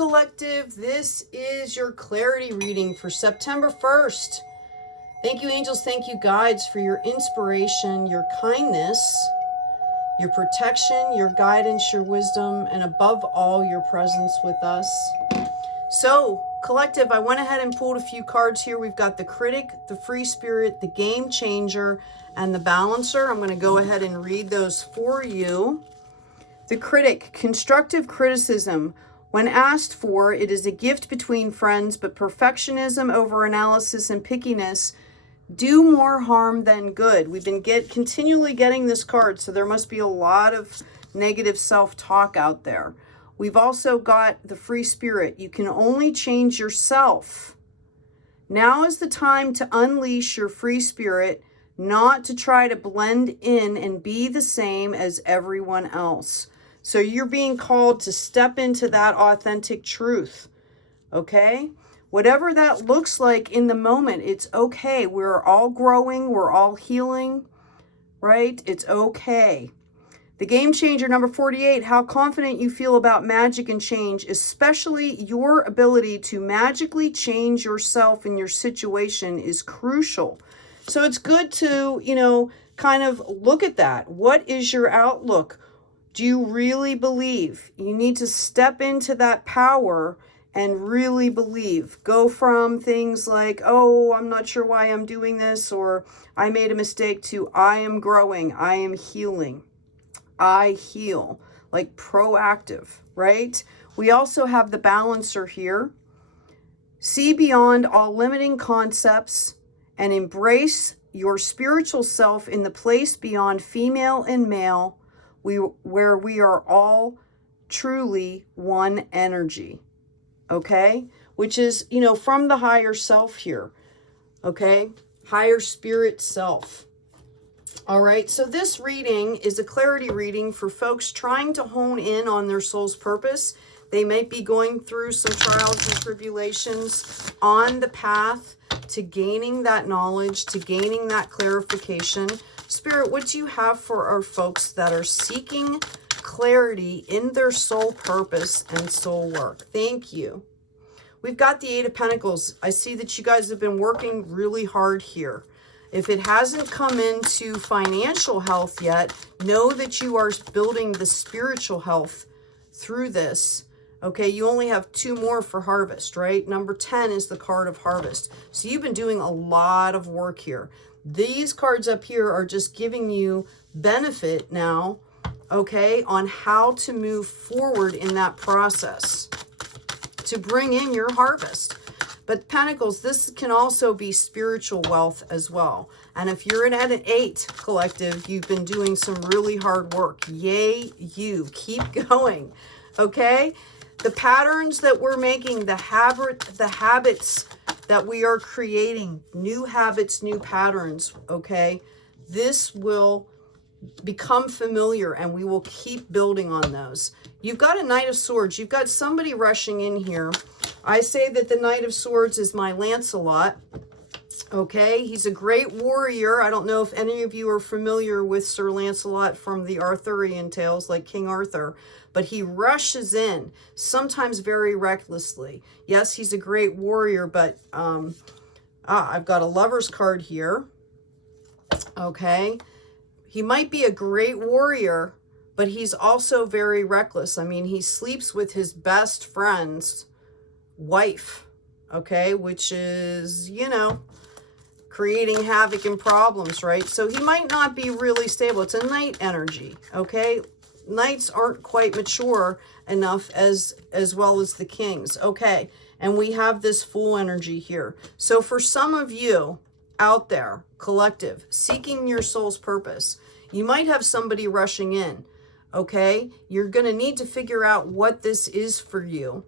collective, this is your clarity reading for September 1st. Thank you, angels. Thank you, guides, for your inspiration, your kindness, your protection, your guidance, your wisdom, and above all, your presence with us. So, collective, I went ahead and pulled a few cards here. We've got the Critic, the Free Spirit, the Game Changer, and the Balancer. I'm going to go ahead and read those for you. The Critic, constructive criticism. When asked for, it is a gift between friends, but perfectionism, over-analysis, and pickiness do more harm than good. We've been continually getting this card, so there must be a lot of negative self-talk out there. We've also got the Free Spirit. You can only change yourself. Now is the time to unleash your free spirit, not to try to blend in and be the same as everyone else. So you're being called to step into that authentic truth, okay? Whatever that looks like in the moment, it's okay. We're all growing. We're all healing, right? It's okay. The Game Changer, number 48, how confident you feel about magic and change, especially your ability to magically change yourself and your situation is crucial. So it's good to, kind of look at that. What is your outlook? Do you really believe? You need to step into that power and really believe. Go from things like, oh, I'm not sure why I'm doing this, or I made a mistake, to I am growing, I am healing, I heal, like proactive, right? We also have the Balancer here. See beyond all limiting concepts and embrace your spiritual self in the place beyond female and male, where we are all truly one energy, okay? Which is, from the higher self here, okay? Higher spirit self. All right, so this reading is a clarity reading for folks trying to hone in on their soul's purpose. They might be going through some trials and tribulations on the path to gaining that knowledge, to gaining that clarification. Spirit, what do you have for our folks that are seeking clarity in their soul purpose and soul work? Thank you. We've got the Eight of Pentacles. I see that you guys have been working really hard here. If it hasn't come into financial health yet, know that you are building the spiritual health through this. Okay, you only have 2 more for harvest, right? Number 10 is the card of harvest. So you've been doing a lot of work here. These cards up here are just giving you benefit now, okay, on how to move forward in that process to bring in your harvest. But Pentacles, this can also be spiritual wealth as well. And if you're at an 8 collective, you've been doing some really hard work. Yay, you. Keep going, okay? The patterns that we're making, the habits that we are creating, new habits, new patterns, okay? This will become familiar and we will keep building on those. You've got a Knight of Swords. You've got somebody rushing in here. I say that the Knight of Swords is my Lancelot, okay? He's a great warrior. I don't know if any of you are familiar with Sir Lancelot from the Arthurian tales, like King Arthur, but he rushes in, sometimes very recklessly. Yes, he's a great warrior, but I've got a Lover's card here, okay? He might be a great warrior, but he's also very reckless. I mean, he sleeps with his best friend's wife, okay? Which is, creating havoc and problems, right? So he might not be really stable. It's a Knight energy, okay? Knights aren't quite mature enough as well as the Kings, okay? And we have this Fool energy here. So for some of you out there, collective, seeking your soul's purpose, you might have somebody rushing in, okay? You're going to need to figure out what this is for you,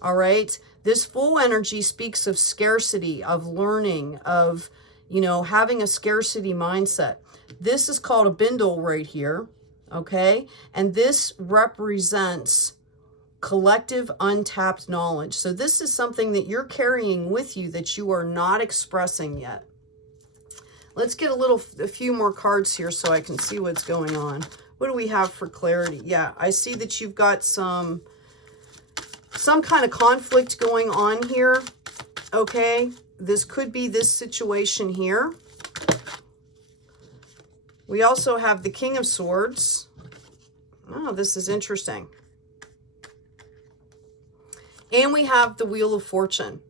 all right? This Fool energy speaks of scarcity, of learning, of, having a scarcity mindset. This is called a bindle right here, okay? And this represents collective untapped knowledge. So this is something that you're carrying with you that you are not expressing yet. Let's get a few more cards here so I can see what's going on. What do we have for clarity? Yeah, I see that you've got some some kind of conflict going on here, okay? This could be this situation here. We also have the King of Swords. Oh, this is interesting. And we have the Wheel of Fortune.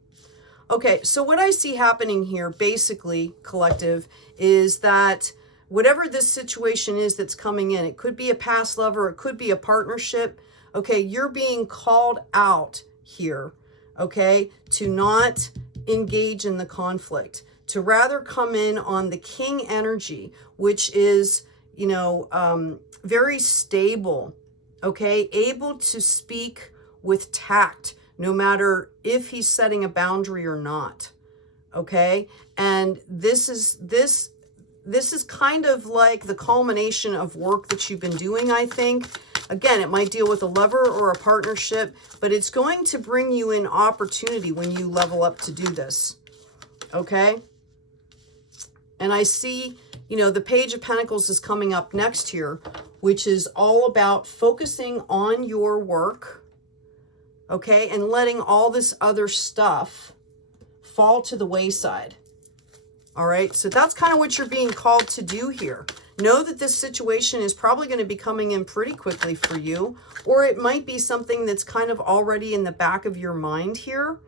Okay, so what I see happening here, basically, collective, is that whatever this situation is that's coming in, it could be a past lover, it could be a partnership, okay, you're being called out here, okay, to not engage in the conflict, to rather come in on the King energy, which is, you know, very stable, okay, able to speak with tact, no matter if he's setting a boundary or not, okay? And this is kind of like the culmination of work that you've been doing, I think. Again, it might deal with a lover or a partnership, but it's going to bring you an opportunity when you level up to do this, okay? And I see, you know, the Page of Pentacles is coming up next here, which is all about focusing on your work, okay, and letting all this other stuff fall to the wayside. All right, so that's kind of what you're being called to do here. Know that this situation is probably going to be coming in pretty quickly for you, or it might be something that's kind of already in the back of your mind here.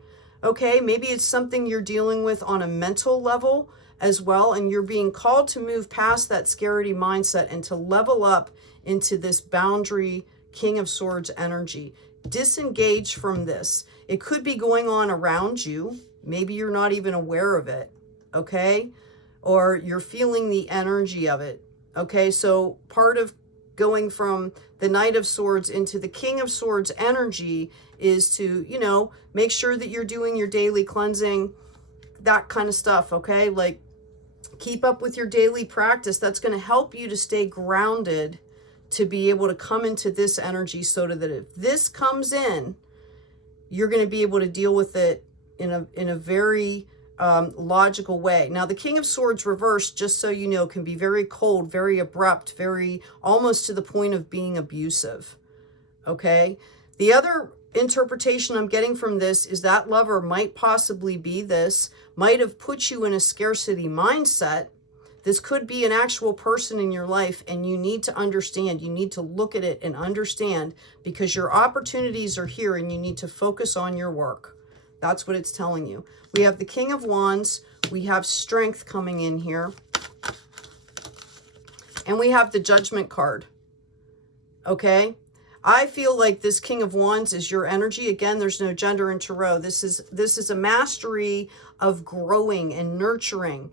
Okay, maybe it's something you're dealing with on a mental level as well, and you're being called to move past that scarcity mindset and to level up into this boundary King of Swords energy. Disengage from this. It could be going on around you. Maybe you're not even aware of it, okay? Or you're feeling the energy of it, okay? So part of going from the Knight of Swords into the King of Swords energy is to, you know, make sure that you're doing your daily cleansing, that kind of stuff, okay? Like, keep up with your daily practice. That's going to help you to stay grounded, to be able to come into this energy, so that if this comes in, you're going to be able to deal with it in a very logical way. Now, the King of Swords reversed, just so you know, can be very cold, very abrupt, very almost to the point of being abusive, okay? The other interpretation I'm getting from this is that lover might possibly be this, might have put you in a scarcity mindset. This could be an actual person in your life, and you need to understand, you need to look at it and understand, because your opportunities are here and you need to focus on your work. That's what it's telling you. We have the King of Wands, we have Strength coming in here, and we have the Judgment card, okay? I feel like this King of Wands is your energy. Again, there's no gender in tarot. This is a mastery of growing and nurturing.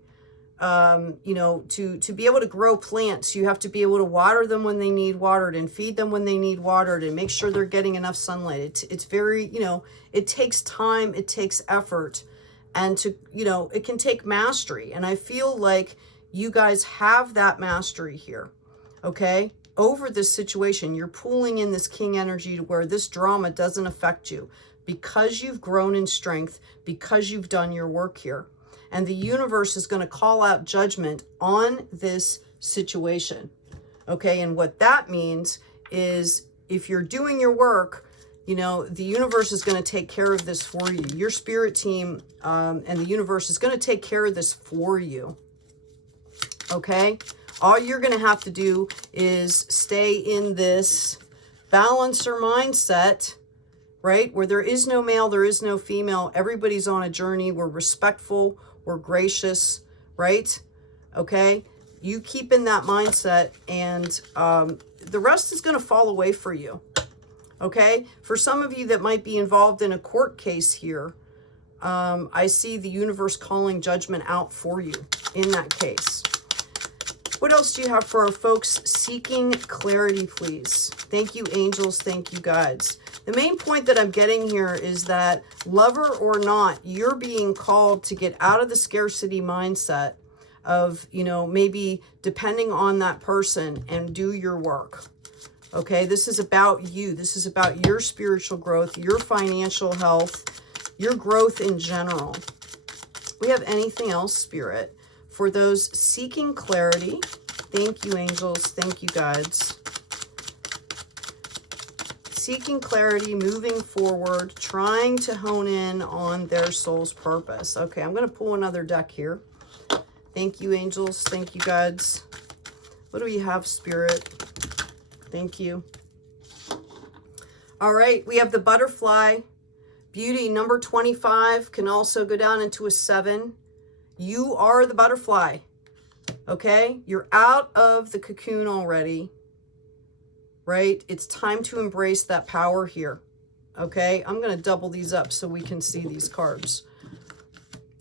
You know, to be able to grow plants, you have to be able to water them when they need watered and feed them when they need watered and make sure they're getting enough sunlight. It's very, you know, it takes time, it takes effort, and to, you know, it can take mastery. And I feel like you guys have that mastery here, okay? Over this situation, you're pulling in this King energy to where this drama doesn't affect you because you've grown in strength, because you've done your work here. And the universe is going to call out judgment on this situation, okay? And what that means is, if you're doing your work, you know, the universe is going to take care of this for you. Your spirit team and the universe is going to take care of this for you, okay? All you're going to have to do is stay in this balancer mindset, right? Where there is no male, there is no female. Everybody's on a journey. We're respectful. We're gracious, right? Okay? You keep in that mindset, and the rest is going to fall away for you, okay? For some of you that might be involved in a court case here, I see the universe calling judgment out for you in that case. What else do you have for our folks seeking clarity, please? Thank you, angels. Thank you, guides. The main point that I'm getting here is that, lover or not, you're being called to get out of the scarcity mindset of, you know, maybe depending on that person, and do your work. Okay, this is about you. This is about your spiritual growth, your financial health, your growth in general. We have anything else, Spirit, for those seeking clarity? Thank you, angels. Thank you, guides. seeking clarity, moving forward, trying to hone in on their soul's purpose. Okay, I'm going to pull another deck here. Thank you, angels. Thank you, gods. What do we have, Spirit? Thank you. All right, we have the butterfly. Beauty, number 25, can also go down into a 7. You are the butterfly, okay? You're out of the cocoon already, right? It's time to embrace that power here, okay? I'm going to double these up so we can see these cards.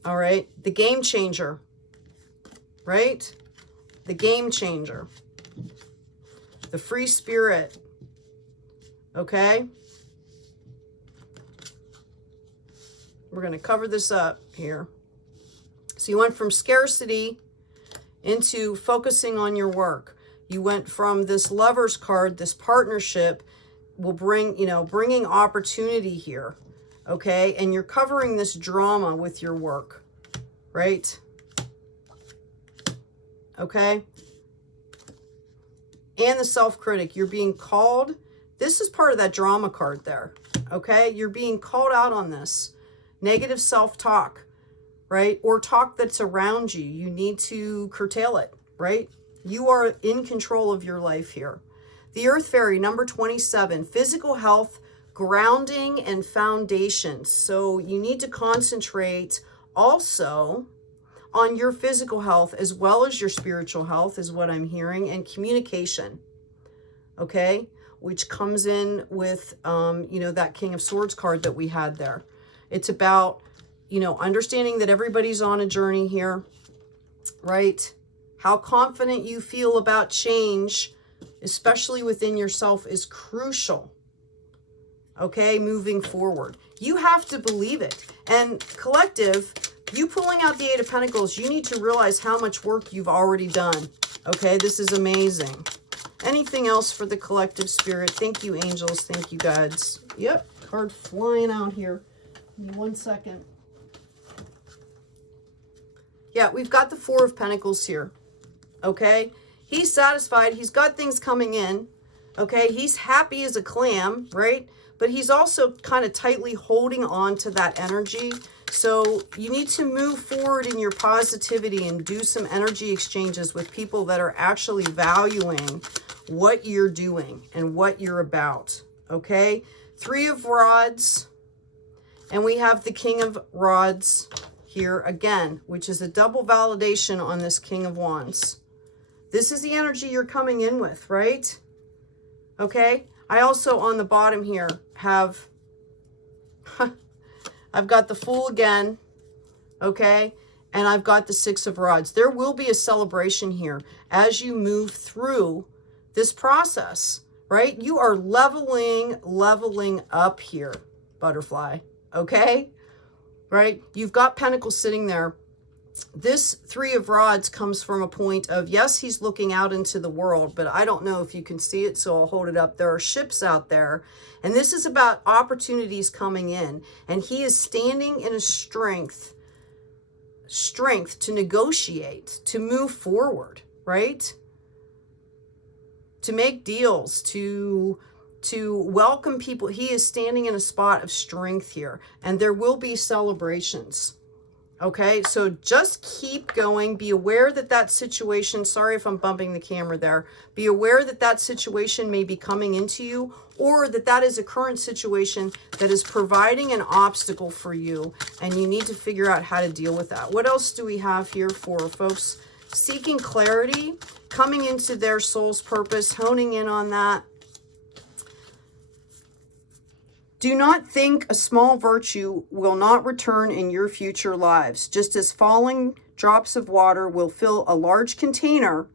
All right, the game changer, right? The game changer. The free spirit, okay? We're going to cover this up here. So you went from scarcity into focusing on your work. You went from this Lover's card, this partnership will bring, bringing opportunity here, okay? And you're covering this drama with your work, right? Okay? And the self-critic, you're being called. This is part of that drama card there, okay? You're being called out on this. Negative self-talk, right? Or talk that's around you. You need to curtail it, right? You are in control of your life here. The Earth Fairy, number 27, physical health, grounding, and foundations. So you need to concentrate also on your physical health as well as your spiritual health is what I'm hearing, and communication, okay? Which comes in with, that King of Swords card that we had there. It's about, understanding that everybody's on a journey here, right? How confident you feel about change, especially within yourself, is crucial, okay, moving forward. You have to believe it. And collective, you pulling out the 8 of Pentacles, you need to realize how much work you've already done, okay? This is amazing. Anything else for the collective, Spirit? Thank you, angels. Thank you, gods. Yep, card flying out here. Give me 1 second. Yeah, we've got the 4 of Pentacles here, okay? He's satisfied. He's got things coming in, okay? He's happy as a clam, right? But he's also kind of tightly holding on to that energy. So you need to move forward in your positivity and do some energy exchanges with people that are actually valuing what you're doing and what you're about, okay? 3 of Rods. And we have the King of Rods here again, which is a double validation on this King of Wands. This is the energy you're coming in with, right? Okay. I also, on the bottom here, have, I've got the Fool again, okay? And I've got the 6 of Rods. There will be a celebration here as you move through this process, right? You are leveling up here, butterfly. Okay, right? You've got Pentacles sitting there. This 3 of Rods comes from a point of, yes, he's looking out into the world, but I don't know if you can see it, so I'll hold it up. There are ships out there, and this is about opportunities coming in, and he is standing in a strength to negotiate, to move forward, right? To make deals, to welcome people. He is standing in a spot of strength here, and there will be celebrations. Okay, so just keep going. Be aware that that situation, sorry if I'm bumping the camera there, be aware that that situation may be coming into you, or that that is a current situation that is providing an obstacle for you, and you need to figure out how to deal with that. What else do we have here for folks seeking clarity, coming into their soul's purpose, honing in on that? Do not think a small virtue will not return in your future lives, just as falling drops of water will fill a large container,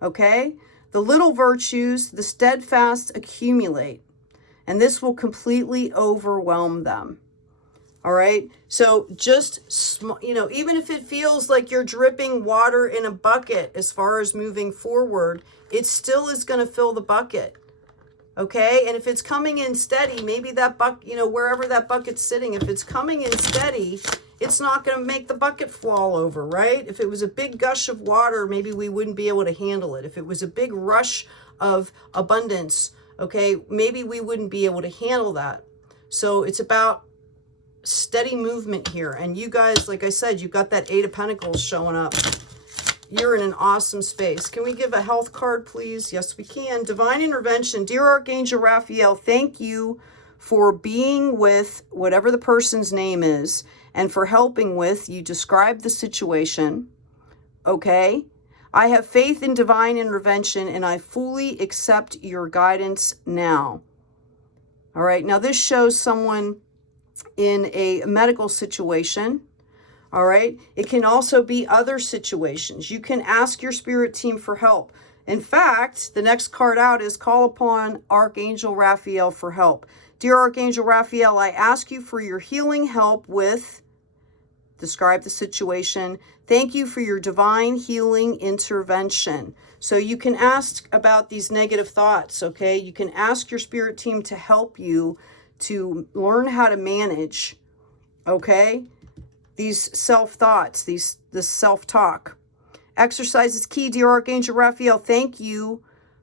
okay? The little virtues, the steadfast, accumulate, and this will completely overwhelm them, all right? So just, even if it feels like you're dripping water in a bucket as far as moving forward, it still is going to fill the bucket. Okay, and if it's coming in steady, maybe that bucket, wherever that bucket's sitting, if it's coming in steady, it's not going to make the bucket fall over, right? If it was a big gush of water, maybe we wouldn't be able to handle it. If it was a big rush of abundance, okay, maybe we wouldn't be able to handle that. So it's about steady movement here. And you guys, like I said, you've got that Eight of Pentacles showing up. You're in an awesome space. Can we give a health card, please? Yes, we can. Divine intervention. Dear Archangel Raphael, thank you for being with whatever the person's name is and for helping with, you describe the situation, okay? I have faith in divine intervention and I fully accept your guidance now. All right, now this shows someone in a medical situation. All right. It can also be other situations. You can ask your spirit team for help. In fact, the next card out is call upon Archangel Raphael for help. Dear Archangel Raphael, I ask you for your healing help with, describe the situation. Thank you for your divine healing intervention. So you can ask about these negative thoughts, okay? You can ask your spirit team to help you to learn how to manage, okay? These self-thoughts, this self-talk. Exercise is key, dear Archangel Raphael. Thank you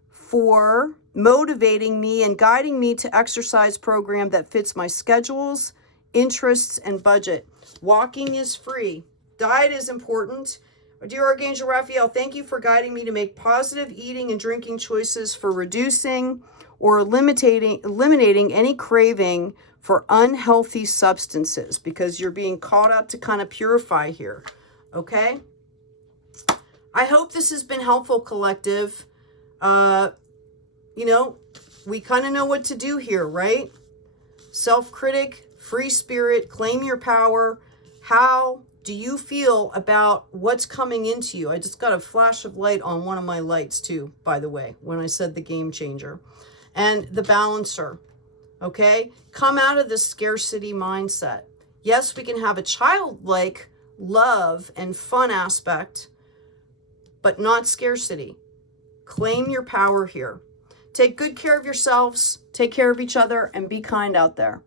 for motivating me and guiding me to exercise program that fits my schedules, interests, and budget. Walking is free. Diet is important. Dear Archangel Raphael, thank you for guiding me to make positive eating and drinking choices for reducing or eliminating any craving for unhealthy substances, because you're being called out to kind of purify here, okay? I hope this has been helpful, collective. You know, we kind of know what to do here, right? Self-critic, free spirit, claim your power. How do you feel about what's coming into you? I just got a flash of light on one of my lights too, by the way, when I said the game changer. And the balancer. Okay, come out of the scarcity mindset. Yes, we can have a childlike love and fun aspect, but not scarcity. Claim your power here. Take good care of yourselves, take care of each other, and be kind out there.